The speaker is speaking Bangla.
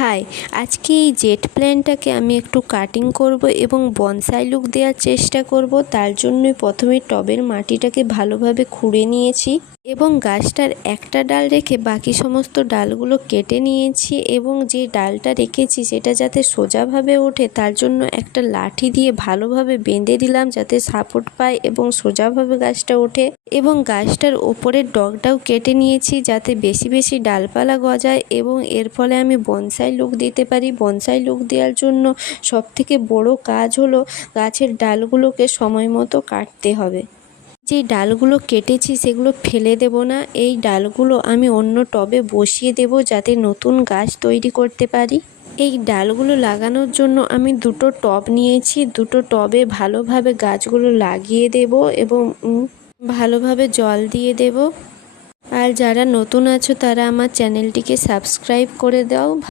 হাই, আজকে এই জেট প্ল্যানটাকে আমি একটু কাটিং করব এবং বনসাই লুক দেওয়ার চেষ্টা করব। তার জন্যই প্রথমে টবের মাটিটাকে ভালোভাবে খুঁড়ে নিয়েছি এবং গাছটার একটা ডাল রেখে বাকি সমস্ত ডালগুলো কেটে নিয়েছি এবং যে ডালটা রেখেছি সেটা যাতে সোজাভাবে ওঠে তার জন্য একটা লাঠি দিয়ে ভালোভাবে বেঁধে দিলাম যাতে সাপোর্ট পায় এবং সোজাভাবে গাছটা ওঠে। এবং গাছটার ওপরের ডগাটাও কেটে নিয়েছি যাতে বেশি বেশি ডালপালা গজায় এবং এর ফলে আমি বনসাই লুক দিতে পারি। বনসাই লুক দেওয়ার জন্য সবথেকে বড় কাজ হলো গাছের ডালগুলোকে সময় মতো কাটতে হবে। যে ডালগুলো কেটেছি সেগুলো ফেলে দেব না, এই ডালগুলো আমি অন্য টবে বসিয়ে দেব যাতে নতুন গাছ তৈরি করতে পারি। এই ডালগুলো লাগানোর জন্য আমি দুটো টব নিয়েছি, দুটো টবে ভালোভাবে গাছগুলো লাগিয়ে দেব এবং ভালোভাবে জল দিয়ে দেব। আর যারা নতুন আছো তারা আমার চ্যানেলটিকে সাবস্ক্রাইব করে দাও।